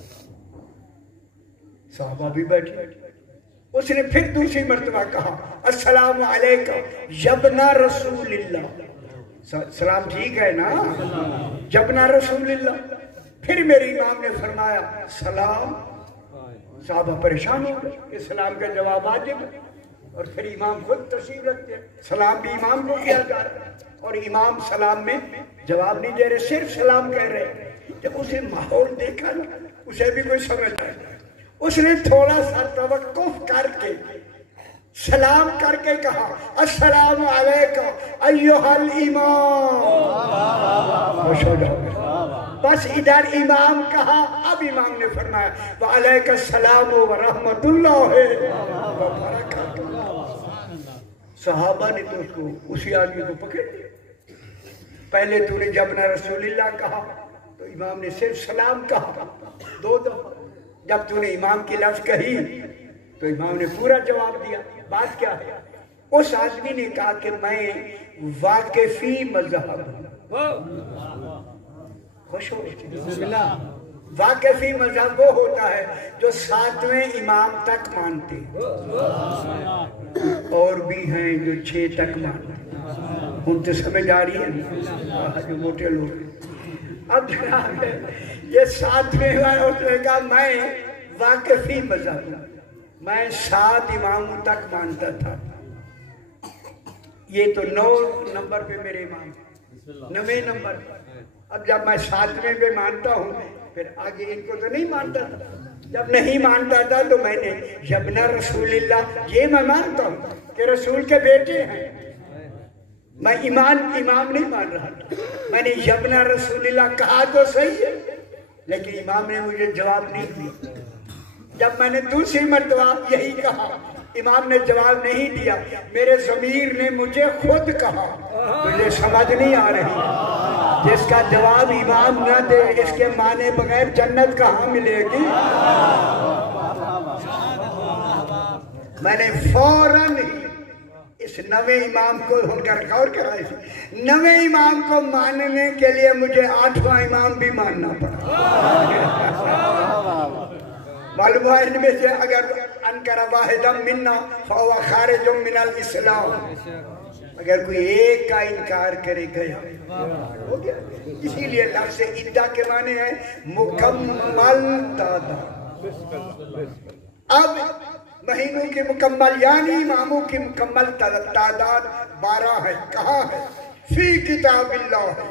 صحابہ بھی بیٹھے. اس نے پھر دوسری مرتبہ کہا السلام علیکہ یبن رسول اللہ. سلام ٹھیک ہے نا؟ یبن رسول اللہ. پھر میرے امام نے فرمایا سلام. صحابہ پریشان ہو گئے کہ سلام کا جواب واجب ہے، اور پھر امام خود تشریف رکھتے ہیں، سلام بھی امام کو کیا جا رہا ہے، اور امام سلام میں جواب نہیں دے رہے، صرف سلام کہہ رہے ہیں. جب اسے ماحول دیکھا نا، اسے بھی کوئی سمجھ آئے. اس نے تھوڑا سا توقف کر کے سلام کر کے کہا السلام علیکہ ایھا الامام. خوش ہو جاؤ. بس ادھر امام کہا، اب امام نے فرمایا وعلیکہ السلام ورحمۃ اللہ وبرکاتہ. صحابہ نے تو اس کو، اسی آدمی کو پکڑ لیا. پہلے تو نے یبن رسول اللہ کہا تو امام نے صرف سلام کہا 2 دفعہ. جب تو نے امام کی لفظ کہی تو امام نے پورا جواب دیا. بات کیا ہے؟ اس آدمی نے کہا کہ میں واقفی مذہب ہوں. خوش ہو گئے. واقفی مذہب وہ ہوتا ہے جو 7ویں امام تک مانتے، اور بھی ہیں جو 6 تک مانتے. ان تو سمجھ آ رہی ہے جو موٹے لوگ. اب جناب یہ 7ویں اس نے کہا میں واقفی مذہب ہوں، میں 7 اماموں تک مانتا تھا. یہ تو 9 نمبر پہ میرے امام، 9ویں نمبر. اب جب میں 7ویں پہ مانتا ہوں پھر آگے ان کو تو نہیں مانتا تھا. جب نہیں مانتا تھا تو میں نے یبن رسول اللہ، یہ میں مانتا ہوں کہ رسول کے بیٹے ہیں. میں امام نہیں مان رہا تھا. میں نے یبن رسول اللہ کہا تو صحیح ہے، لیکن امام نے مجھے جواب نہیں دیا. جب میں نے دوسری مرتبہ یہی کہا امام نے جواب نہیں دیا، میرے ضمیر نے مجھے خود کہا، مجھے سمجھ نہیں آ رہی، جس کا جواب امام نہ دے اس کے معنی بغیر جنت کہاں ملے گی؟ میں نے فوراً اس نوے امام کو ہن کر غور کرائی تھی، نوے امام کو ماننے کے لیے مجھے 8واں امام بھی ماننا پڑا۔ معلوم ہے ان میں سے اگر انکر واحدا منا فهو خارج من الاسلام، اگر کوئی ایک کا انکار کرے گیا ہو گیا۔ اسی لیے لفظ عدہ کے معنی ہے مکمل تعداد۔ اب مہینوں کی مکمل یعنی اماموں کی مکمل تعداد 12 ہے، کہاں ہے؟ فی کتاب اللہ ہے۔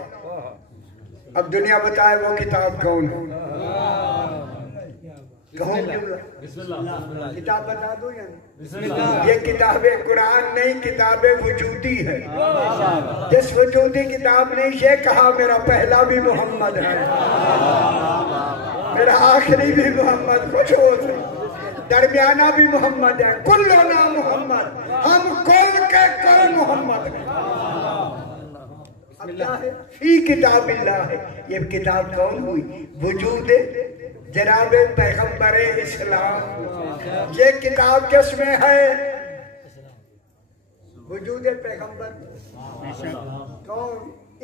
اب دنیا بتائے وہ کتاب کون ہے؟ کتاب بتا دو یا یہ کتاب قرآن نہیں، کتاب وجودی ہے۔ جس وجودی کتاب نے یہ کہا میرا پہلا بھی محمد ہے، میرا آخری بھی محمد، کچھ ہو سے درمیانہ بھی محمد ہے، کلنا محمد، ہم کل کے کل محمد ہیں۔ اب کیا ہے؟ فی کتاب اللہ ہے۔ یہ کتاب کون ہوئی؟ وجود جناب پیغمبر اسلام۔ یہ کتاب کس میں ہے؟ وجود پیغمبر۔ کون؟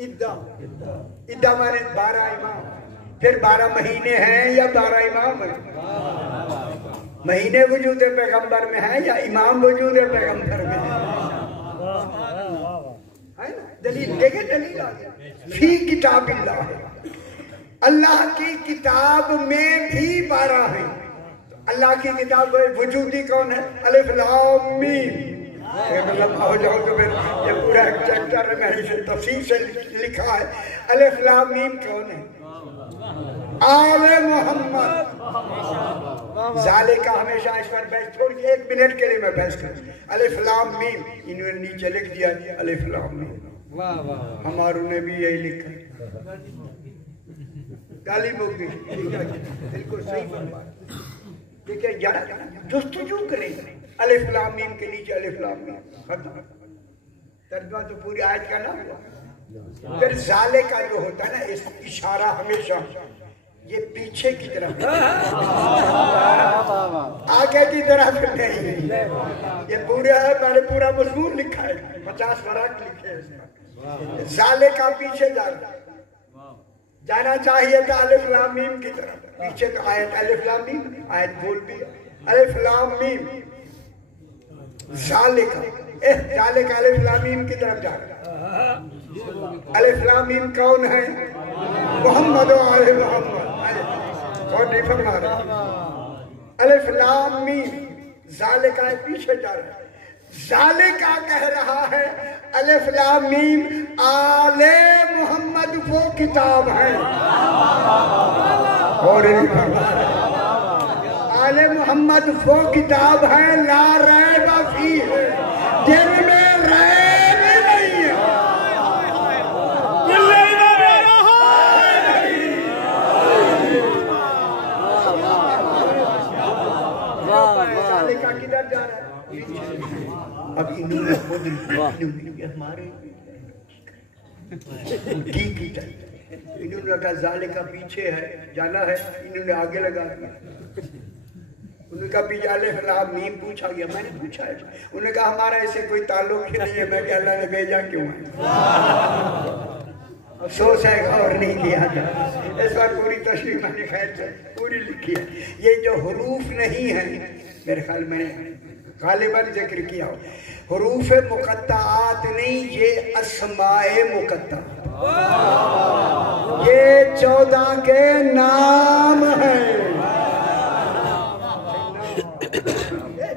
عدہ۔ عدہ مانے 12 امام۔ پھر 12 مہینے ہیں یا 12 امام ہیں؟ مہینے وجود پیغمبر میں ہیں یا امام وجود پیغمبر میں ہیں؟ دلیل دیکھیں، دلیل آ گیا۔ فی کتاب اللہ ہے، اللہ کی کتاب میں بھی 12 ہیں۔ اللہ کی کتاب وجودی کون ہے؟ الف لام میم۔ ہو جاؤ تو پھر یہ پورا ایک چیپٹر ہے، میں نے تفصیل سے لکھا ہے۔ الف لام میم کون ہے؟ آل محمد۔ ذالکہ ہمیشہ اس پر بحث، تھوڑی 1 منٹ کے لیے میں بحث کروں۔ الف لام میم، انہوں نے نیچے لکھ دیا الف لام میم، ہماروں نے بھی یہی لکھا۔ تعلیم ہوگی، بالکل صحیح فرمایا۔ دیکھیں یار جستجو کریں، الف لام میم کے نیچے الف لام میم، ختم۔ ترجمہ تو پوری آیت کا نہ ہوا۔ پھر ذالکہ جو ہوتا ہے نا، اس اشارہ ہمیشہ یہ پیچھے کی طرف، آگے کی طرف نہیں۔ یہ پورا ہے، میں نے پورا مضمون لکھا ہے، 50 ورق لکھے ہیں اس میں۔ ذالکہ پیچھے جانا چاہیے تھا الف لام میم کی طرف، پیچھے تو آیت الف لام میم، آیت بول بھی الف لام میم ذالکہ، ذالکہ الف لام میم کی طرف جا رہا۔ الف لام میم کون ہے؟ محمد و آل محمد۔ کون نہیں فرما رہا؟ الف لام میم ذالکہ پیچھے جا رہا ہے۔ ذالکہ کہہ رہا ہے الف لام میم آل محمد وہ کتاب ہے، اور آل محمد وہ کتاب ہے لا ریب فیہ، جن میں ریب نہیں ہے۔ ذالکہ کدھر جا رہا ہے؟ اب انہوں نے خود ہمارے انہوں نے کہا ذالکہ پیچھے ہے، جانا ہے، انہوں نے آگے لگا دیا۔ انہوں نے کہا پیچھے الف لام میم پوچھا گیا، میں نے پوچھا ہے، انہوں نے کہا ہمارا اسے کوئی تعلق ہی نہیں ہے۔ میں کہ اللہ نے بھیجا کیوں ہے؟ افسوس ہے غور نہیں کیا تھا۔ اس بار پوری تشریح میں نے خیر سے پوری لکھی ہے۔ یہ جو حروف نہیں ہیں، میرے خیال میں نے غالباً ذکر کیا ہو، حروف مقطعات نہیں، یہ اسماء مقطعات، یہ 14 کے نام ہیں۔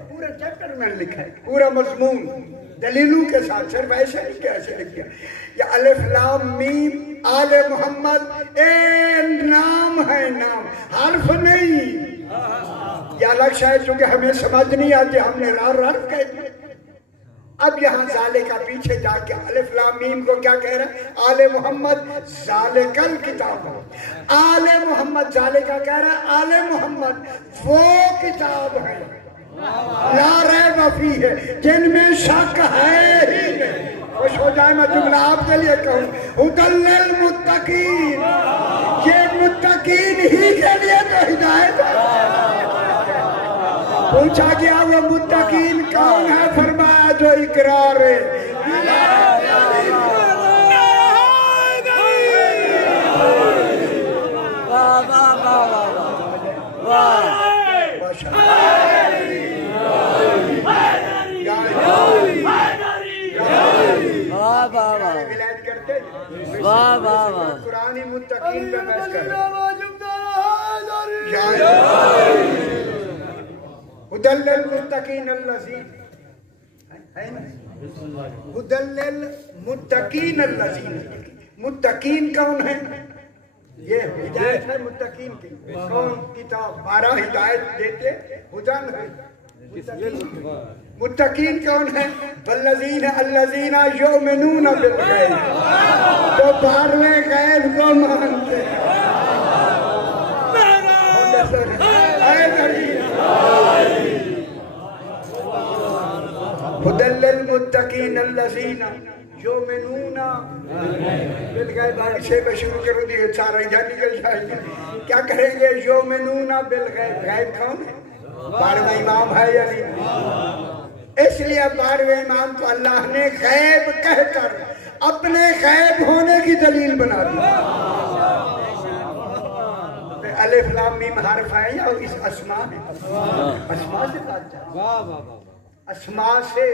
پورا چیپٹر میں لکھا ہے، پورا مضمون دلیلوں کے ساتھ، صرف ایسے نہیں کہ ایسے لکھ دیا۔ یہ الف لام میم آل محمد اے نام ہے، نام حرف نہیں۔ یہ الگ شاید چونکہ ہمیں سمجھ نہیں آتی، ہم نے رارف کہتے ہیں۔ اب یہاں ذالکہ پیچھے جا کے الف لام میم کو کیا کہہ رہا ہے؟ آل محمد ذالکہ الکتاب، آل محمد ذالکہ کہہ رہا ہے آل محمد وہ کتاب ہے۔ لا ریب فیہ جن میں شک ہے ہی نہیں. خوش ہو جائے میں جملہ آپ کے لیے کہوں ھدی للمتقین یہ متقین ہی کے لیے تو ہدایت ہے. پوچھا گیا وہ متقین کون ہے فرمایا جو اقرار ہے قرآنی متقین پہ بحث کر ھدی للمتقین الذین ھدی للمتقین الذین متقین کون ہے یہ ہدایت ہے متقین کی کون کتاب 12 ہدایت دیتے ہدن ہے متقین کون ہے والذین الذین یؤمنون بالغیب تو 12ویں غیب کو مانتے ھدی للمتقین الذین یؤمنون بالغیب. سے میں شروع کروں دیئے سارا ادھر نکل جائے گا. کیا کریں گے یؤمنون بالغیب. غیب کون ہے 12واں امام ہے یا نہیں. اس لیے 12ویں امام کو اللہ نے غیب کہہ کر اپنے غیب ہونے کی دلیل بنا دی. الف لام میم حرف ہے یا اس اسماء ہے اسماء سے بات جائے اسماء سے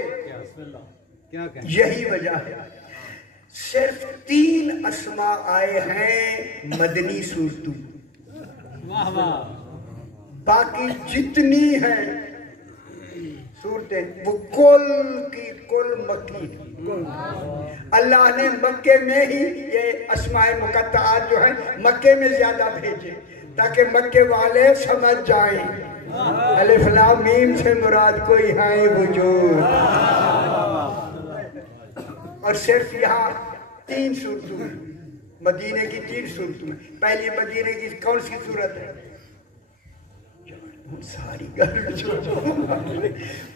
یہی وجہ ہے صرف 3 اسماء آئے ہیں مدنی صورتوں باقی جتنی ہیں صورتیں وہ کل کی کل مکی. اللہ نے مکے میں ہی یہ اسماء مقطعات جو ہیں مکے میں زیادہ بھیجے تاکہ مکے والے سمجھ جائیں الف لام میم سے مراد کوئی ہے وجود. اور صرف یہاں 3 صورتوں میں مدینے کی 3 صورتوں میں. پہلی مدینے کی کون سی صورت ہے ساری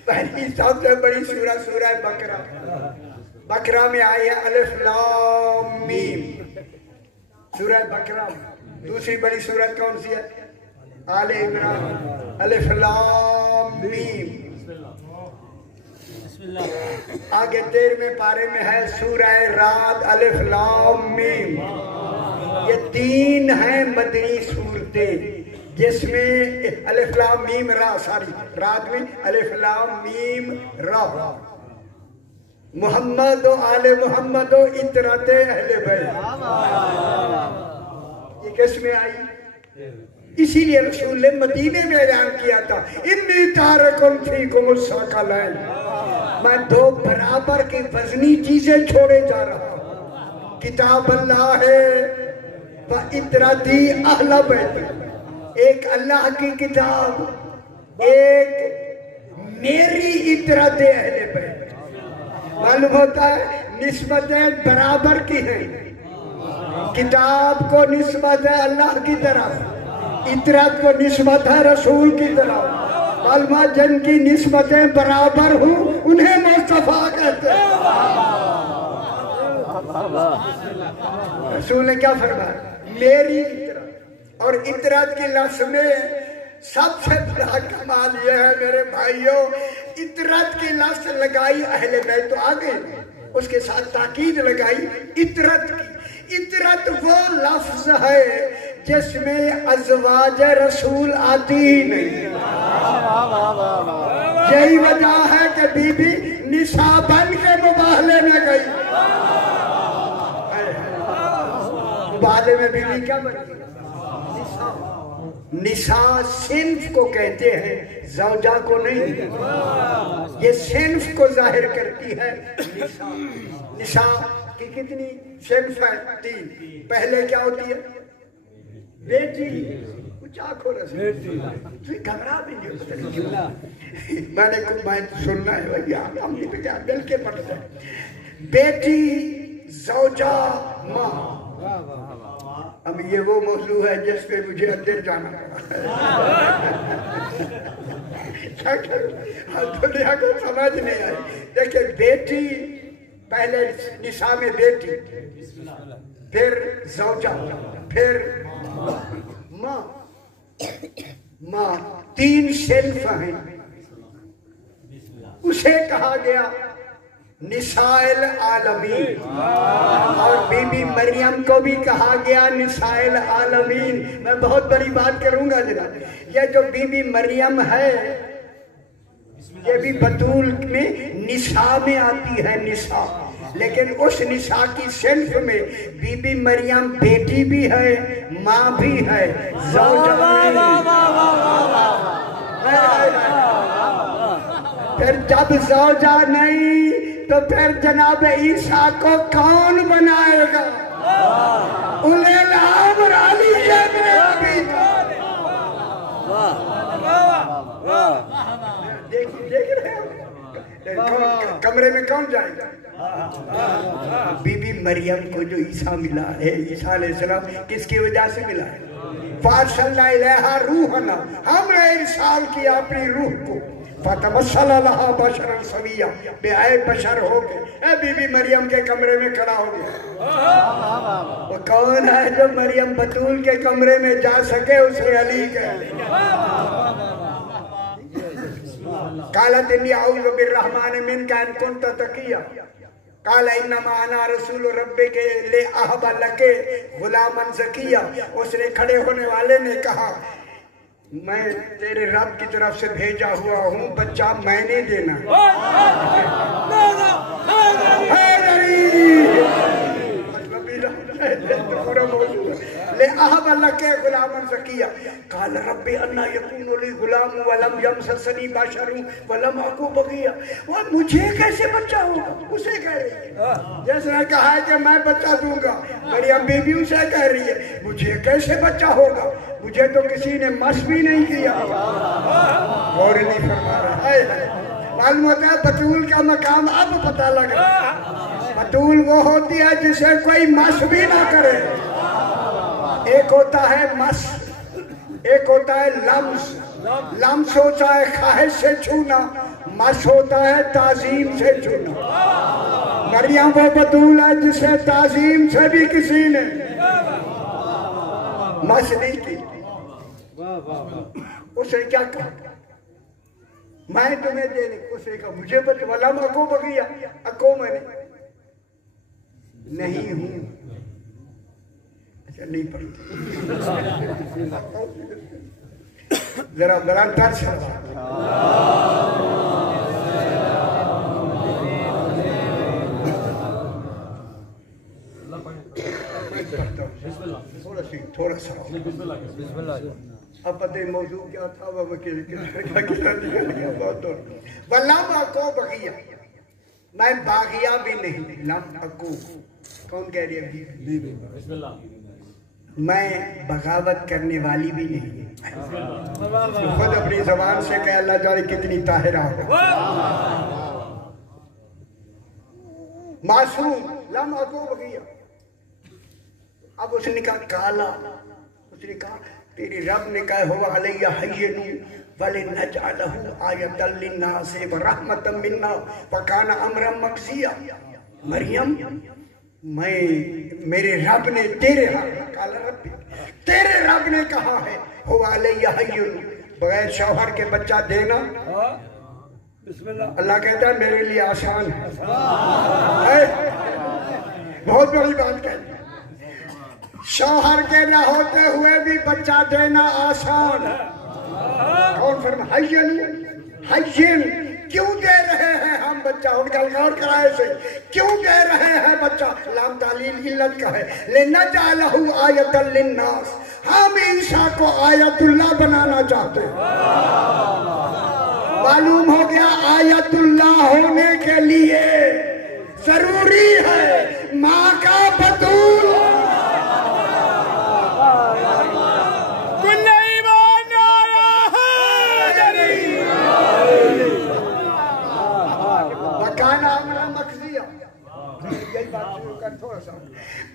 پہلی سب سے بڑی سورہ سورہ بقرہ. بقرہ میں آئی ہے الف لام میم سورہ بقرہ. دوسری بڑی سورت کون سی ہے آل عمران الف لام میم. آگے 13ویں پارے میں ہے سورہ رعد الف لام میم. یہ 3 ہیں مدنی صورتیں جس میں الف لام میم را رات میں الف لام میم را محمد و آل محمد و اطرت اہل بیت. یہ کس میں آئی اسی لیے رسول نے مدینے میں اعلان کیا تھا انی تارکم فیکم الثقلین میں 2 برابر کی وزنی چیزیں چھوڑے جا رہا ہوں کتاب اللہ ہے و اطرتی اہل بیت. ایک اللہ کی کتاب ایک میری اطرت اہل بیت. معلوم ہوتا ہے نسبتیں برابر کی ہیں. کتاب کو نسبت ہے اللہ کی طرف اطرت کو نسبت ہے رسول کی طرف. معلوم جن کی نسبتیں برابر ہوں انہیں مصطفیٰ کہتے ہیں. رسول نے کیا فرمایا میری اطرت. اور اطرت کی لفظ میں سب سے بڑا کمال یہ ہے میرے بھائیوں اطرت کی لفظ لگائی اہل بیت تو آگے اس کے ساتھ تاکید لگائی اطرت کی. اطرت وہ لفظ ہے جس میں ازواج رسول آتی ہی نہیں. یہی وجہ ہے کہ بی بی نساء بن کے مباہلے میں گئی. مباہلے میں بی بی کیا بنتی نساء صنف کو کہتے ہیں زوجہ کو نہیں. یہ صنف کو ظاہر کرتی ہے نساء. نساء کی کتنی صنف ہے 3. پہلے کیا ہوتی ہے بیٹی کچھ آنکھوں رسول گھبرا بھی نہیں ہوتا. میں نے کچھ میں سننا ہے ہم نے بھی مل کے پڑھتے ہیں بیٹی زوجہ ماں. اب یہ وہ موضوع ہے جس پہ مجھے اندر جانا پڑا. دنیا کو سمجھ نہیں آئی. دیکھیں بیٹی پہلے نساء میں بیٹی, پھر زوجہ, پھر ماں. ماں تین صنف ہیں. اسے کہا گیا نساء العالمین, اور بی بی مریم کو بھی کہا گیا نساء العالمین. میں بہت بڑی بات کروں گا جناب. یہ جو بی بی مریم ہے یہ بھی بطول میں نساء میں آتی ہے, نساء. لیکن اس نساء کی صنف میں بی بی مریم بیٹی بھی ہے, ماں بھی ہے, زوجہ بھی. پھر جب زوجہ نہیں تو پھر جناب عیسیٰ کو کون بنائے گا؟ دیکھ رہے ہو کمرے میں کون جائے گا؟ بی بی مریم کو جو عیسیٰ ملا ہے, عیسیٰ علیہ السلام کس کی وجہ سے ملا ہے؟ فَأَرْسَلْنَا إِلَيْهَا رُوحَنَا, ہم نے ارسال کیا اپنی روح کو. فَتَمَثَّلَ لَهَا بَشَرًا سَوِيًّا, بے عیب بشر ہو کے اے بی بی مریم کے کمرے میں کھڑا ہو گیا. وہ کون ہے جو مریم بطول کے کمرے میں جا سکے؟ اسے علی کہتے ہیں. قالت انی اعوذ بالرحمن منک ان کنت تقیا, قال انما انا رسول ربک لاہب لک غلاما زکیا. اس نے کھڑے ہونے والے نے کہا میں تیرے رب کی طرف سے بھیجا ہوا ہوں, بچہ میں نے دینا. لأهب لك غلاما زكيا قال رب أن يكون لي غلام ولم يمسسني بشر ولم أكو بغيا. اور مجھے کیسے بچہ ہوگا؟ اسے کہہ رہی ہے. جس نے کہا ہے کہ میں بچہ دوں گا, مریم بی بی اسے کہہ رہی ہے مجھے کیسے بچہ ہوگا, مجھے تو کسی نے مس بھی نہیں کیا. اور نہیں فرما رہا ہے. معلوم ہوتا ہے بطول کا مقام اب پتہ لگ رہا ہے. بطول وہ ہوتی ہے جسے کوئی مس بھی نہ کرے. ایک ہوتا ہے مس, ایک ہوتا ہے لمس. لمس ہوتا ہے خواہش سے چھونا, مس ہوتا ہے تعظیم سے چھونا. مریم وہ بطول ہے جسے تعظیم سے بھی کسی نے مس نہیں کی. اس نے کیا کہا میں تمہیں دینے, اس نے کہا مجھے بچ ولم اکو بغیا, اکو میں نہیں ہوں. اچھا نہیں پڑھتا ذرا بلندر سے تھوڑا سا. اب پتہ موضوع کیا تھا وہ ولم اکو بغیا, میں باغیہ بھی نہیں. لم اکو کون کہہ رہی ہے؟ میں بغاوت کرنے والی بھی نہیں. خود اپنی زبان سے کہ اللہ جانے کتنی طاہرہ ہو. معصوم لم اکو بغیا. اب اس نے کہا کالا, اس نے کہا تیری رب نے کہا ہوا علیہ حین وَلِنَجْعَلَهُ آیَةً لِلنَّاسِ وَرَحْمَةً مِنَّا وَكَانَ أَمْرًا مَقْضِيًّا. مریم میں میرے رب نے تیرے رب نے کہا ہے ہوا علیہ حین, بغیر شوہر کے بچہ دینا اللہ کہتا ہے میرے لیے آسان ہے. بہت بڑی بات کہتا ہے. شوہر کے نہ ہوتے ہوئے بھی بچہ دینا آسان ہے. کون فرما حین کیوں دے رہے ہیں ہم بچہ؟ ان کا غور کرائے سے کیوں دے رہے ہیں بچہ؟ لام تعلیل علت کا ہے. لِنَجْعَلَهُ آیَةً لِلنَّاسِ, ہم عیسیٰ کو آیت اللہ بنانا چاہتے ہیں. معلوم ہو گیا آیت اللہ ہونے کے لیے ضروری ہے ماں کا بطول.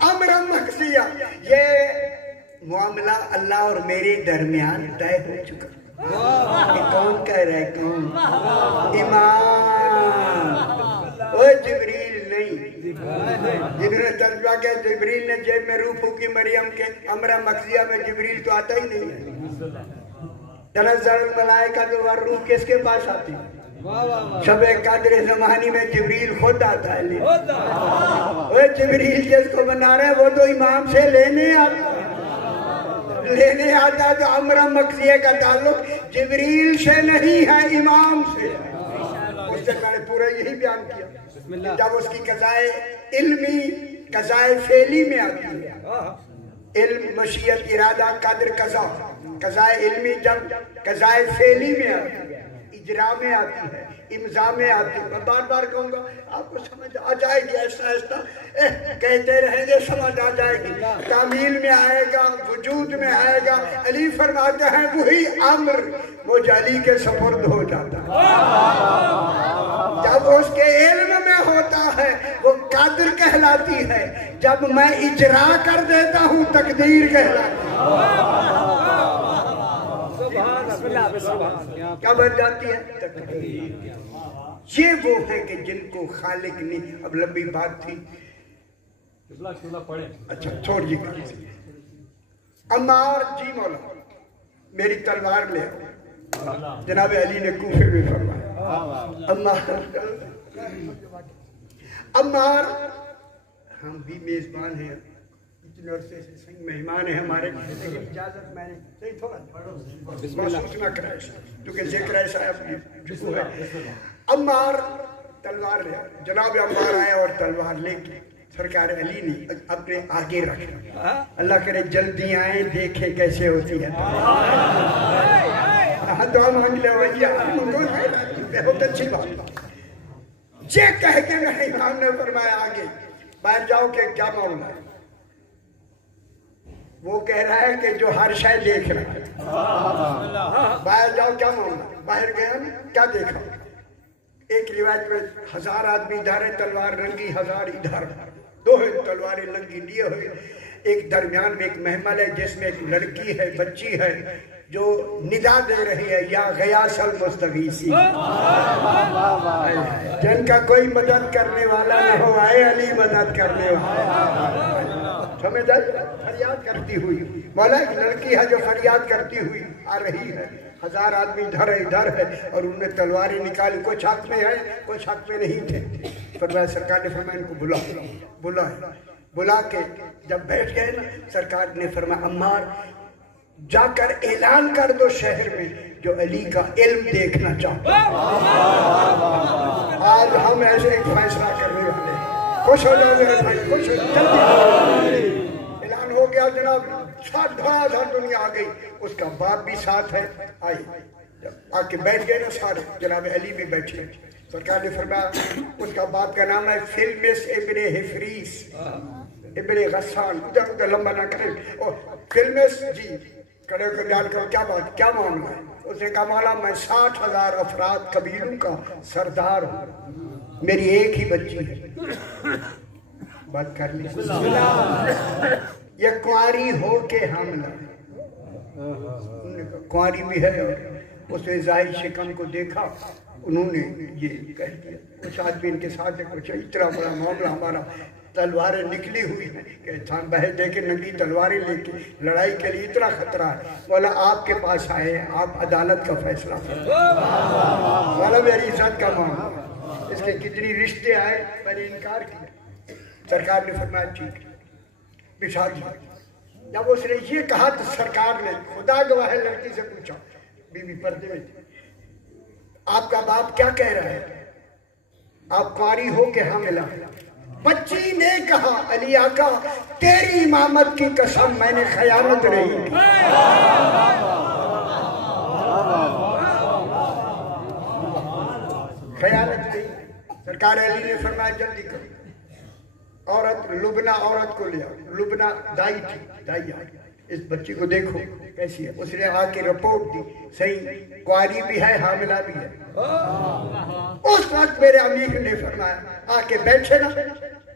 امر مقضیہ, یہ معاملہ اللہ اور میرے درمیان طے ہو چکا. یہ کون کہہ رہا ہے؟ کون؟ امام۔ اوہ جبریل نہیں، جنہوں نے ترجمہ کیا جبریل نے جیب میں روح پھونکی مریم کے امرہ مخزیہ میں، جبریل تو آتا ہی نہیں ہے۔ تنزل الملائکہ والروح کس کے پاس آتی؟ شب قدر زمانی میں جبریل خود آتا ہے۔ وہ جبریل جس کو بنا رہے ہیں وہ تو امام سے لینے آتا تو امرہ مخزیہ کا تعلق جبریل سے نہیں ہے، امام سے۔ اس سے میں نے پورا یہی بیان کیا جب اس کی قضائے علمی قضائے فعلی میں آتی ہے، علم مشیت ارادہ قدر قضا، قضائے علمی جب قضائے فعلی میں آتی ہے، اجرا میں آتی ہے، امضا میں آتی ہے۔ میں بار بار کہوں گا آپ کو سمجھ آ جائے گی، ایسا ایسا کہتے رہیں گے سمجھ آ جائے گی۔ تعمیل میں آئے گا، وجود میں آئے گا۔ علی فرماتے ہیں وہی امر وہ علی کے سپرد ہو جاتا ہے، جب اس کے علم میں ہوتا ہے وہ قادر کہلاتی ہے، جب میں اجرا کر دیتا ہوں تقدیر کہلاتی ہے۔ کیا بن جاتی ہے؟ تقدیر۔ یہ وہ ہے کہ جن کو خالق نے، اب لمبی بات تھی، اچھا تھوڑی جی عمار جی مولا میری تلوار لے آؤ، جناب علی نے کوفے میں فرمایا عمار ہم بھی میزبان ہیں، اتنے عرصے سے صحیح مہمان ہیں ہمارے، لیکن اجازت میں نے صحیح تھوڑا محسوس نہ کرا کیونکہ ذکر ایسا ہے جسو ہے۔ عمار تلوار لے، جناب عمار آئے اور تلوار لے کے سرکار علی نے اپنے آگے رکھا۔ اللہ کرے جلدی آئیں دیکھیں کیسے ہوتی ہے۔ دعا مانگ لے بہت اچھی بات۔ یہ کہہ کے میرے امام نے فرمایا آگے باہر جاؤ کہ کیا معاملہ ہے؟ وہ کہہ رہا ہے کہ جو ہر شے دیکھ رہا ہے، باہر جاؤ کیا معاملہ؟ باہر گیا کیا دیکھا؟ ایک روایت میں 1000 آدمی ادھر ہے، تلوار رنگی، 1000 ادھر، دو تلواریں لنگی لیے ہوئے، ایک درمیان میں ایک محمل ہے جس میں ایک لڑکی ہے، بچی ہے جو ندا دے رہی ہے یا غیاث المستغیثی، جن کا کوئی مدد کرنے والا نہ ہو آئے علی مدد کرنے والا، سمجھ آئی؟ فریاد کرتی ہوئی مولا ایک لڑکی ہے جو فریاد کرتی ہوئی آ رہی ہے، 1000 آدمی ادھر ہے اور انہوں نے تلواریں نکالی، کچھ حق میں ہے کچھ حق میں نہیں تھے۔ فرمایا سرکار نے فرمایا ان کو بلا کے جب بیٹھ گئے نا، سرکار نے فرمایا عمار جا کر اعلان کر دو شہر میں جو علی کا علم دیکھنا چاہتا۔ آج ہم ایسے ایک فیصلہ کرنے والے ہیں، خوش ہو جاؤ میرے بھائی، خوش ہو جلدی۔ اعلان ہو گیا جناب، ساتھ دنیا آ گئی، اس کا باپ بھی ساتھ ہے، آئی آ کے بیٹھ گئے نا سارے، جناب علی بھی بیٹھے۔ سرکار نے فرمایا اس کا باپ کا نام ہے فلمس ابن حفریس ابن غسان، ادھر لمبا نہ کریں، اور فلمس جی کڑے کو جان کر کیا بات کیا معاملہ ہے؟ اس نے کہا مولا میں 60,000 افراد قبیلوں کا سردار ہوں، میری ایک ہی بچی ہے، بات کر لی، یہ کنواری ہو کے حاملہ ہے، کنواری بھی ہے، اور اس نے ظاہر شکم کو دیکھا، انہوں نے یہ کہہ دیا، کچھ آدمی ان کے ساتھ ہے، کچھ اتنا بڑا معاملہ ہمارا، تلواریں نکلی ہوئی ہیں کہ انسان بہے دے کے ننگی تلواریں لے کے لڑائی کے لیے اتنا خطرہ ہے، مولا آپ کے پاس آئے ہیں، آپ عدالت کا فیصلہ کریں، مولا میری عزت کا معاملہ، اس کے کتنی رشتے آئے میں نے انکار کیا، سرکار نے فرمایا ٹھیک ہے بچھا دیا۔ جب اس نے یہ کہا تو سرکار نے خدا گواہ ہے لڑکی سے پوچھا، بی بی پردے میں آپ کا باپ کیا کہہ رہا ہے؟ آپ قاری ہو کے حاملہ ہیں؟ بچی نے کہا علی آقا تیری امامت کی قسم میں نے خیانت نہیں کی، خیانت نہیں۔ سرکار علی نے فرمایا جلدی کرو، عورت لبنہ عورت کو لیا، لبنہ دائی تھی، دائی آئی، اس بچی کو دیکھو کیسی ہے، اس نے آ کے رپورٹ دی صحیح کواری بھی ہے حاملہ بھی ہے۔ اس وقت میرے امیر نے فرمایا آ کے بیٹھے نا،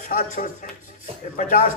750